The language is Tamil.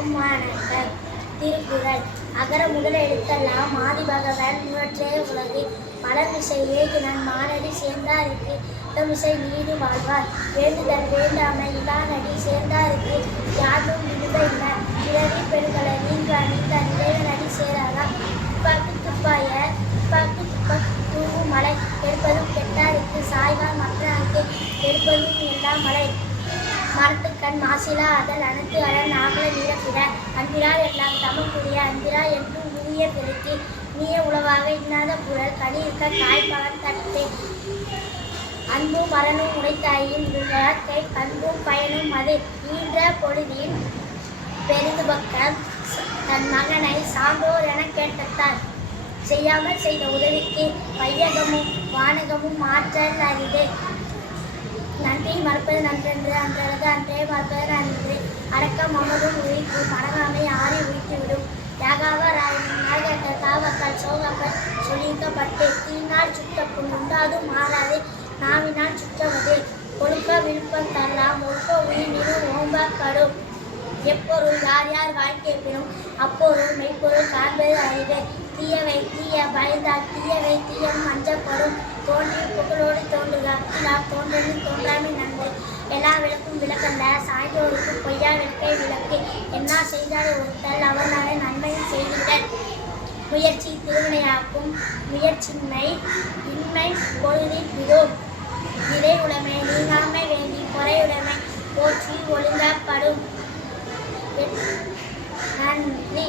ஓமானங்கள். திருக்குறள். அகர முதல எழுத்தெல்லாம் ஆதிபகவன் முற்றே உலகு மலர்மிசை ஏகினன் மானடி சேர்ந்தாருக்கு இடமிசை நீடு வாழ்வார் வேண்டுதல் வேண்டாமை இலானடி சேர்ந்தாருக்கு யாரும் விடுதல்ல பிறவி பெருகளை நீங்க அணிந்த இறைவனடி சேராதா துப்பாக்கு துப்பாய துப்பாக்கு துப்பாக்கு தூவும் மலை எடுப்பதும் கெட்டாருக்கு சாய்வார் மற்றாருக்கு எடுப்பதும் எல்லாம் மலை மரத்துக்கண் மாசிலா அதல் அனைத்து அரண் நாகல நீரப்பிட அன்பிரார் எல்லாம் தமக்குரிய அன்பிரா என்றும் உரிய பெருக்கி நீய உளவாக இன்னாத புழல் கனி இருக்க காய்பவன் தட்டு அன்பும் மரணும் உடைத்தாயின் வாழ்க்கை பண்பும் பயனும் அது ஈன்ற பொழுதின் பெரிது பக்கம் தன் மகனை சான்றோர் என கேட்டத்தார் செய்யாமல் செய்த உதவிக்கு வையகமும் வானகமும் மாற்றல் அறிது நன்றி மறப்பது நன்றென்று அன்றளது அன்றே மறப்பது நன்று அடக்கம் அமரும் உயிர்க்கும் மடங்காமை ஆறி உயிர்த்துவிடும் யாகாவராயின் தாவக்கால் சோகப்பல் சொல்லிக்கப்பட்டு தீனால் சுட்டப்புண் உண்டாதும் மாறாது நாவினால் சுற்றவது ஒழுக்க விழுப்பம் தரலாம் ஒழுக்க உயிர் நிறும் ஓம்பப்படும் எப்பொருள் யார் யார் வாழ்க்கை பெறும் அப்பொருள் மெய்ப்பொருள் காண்பது அறிவு தீயவை தீய பயந்தால் தீயவை தீயம் அஞ்சப்படும் தோன்றி புகழோடு தோன்றுக அக்கிலா தோன்றலில் தோன்றாமை நன்று எல்லா விளக்கும் விளக்கல்ல சாய்ந்தோருக்கு பொய்யா விளக்கை விளக்கு என்ன செய்தால் ஒருத்தல் அவனால நன்மையும் செய்திடல் முயற்சி திருவினையாக்கும் முயற்சின்மை இன்மை பொழுதில் விடும் நிறை உடைமை நீங்காமை வேண்டி பொறையுடைமை போற்றி ஒழுங்கப்படும் நன்றி.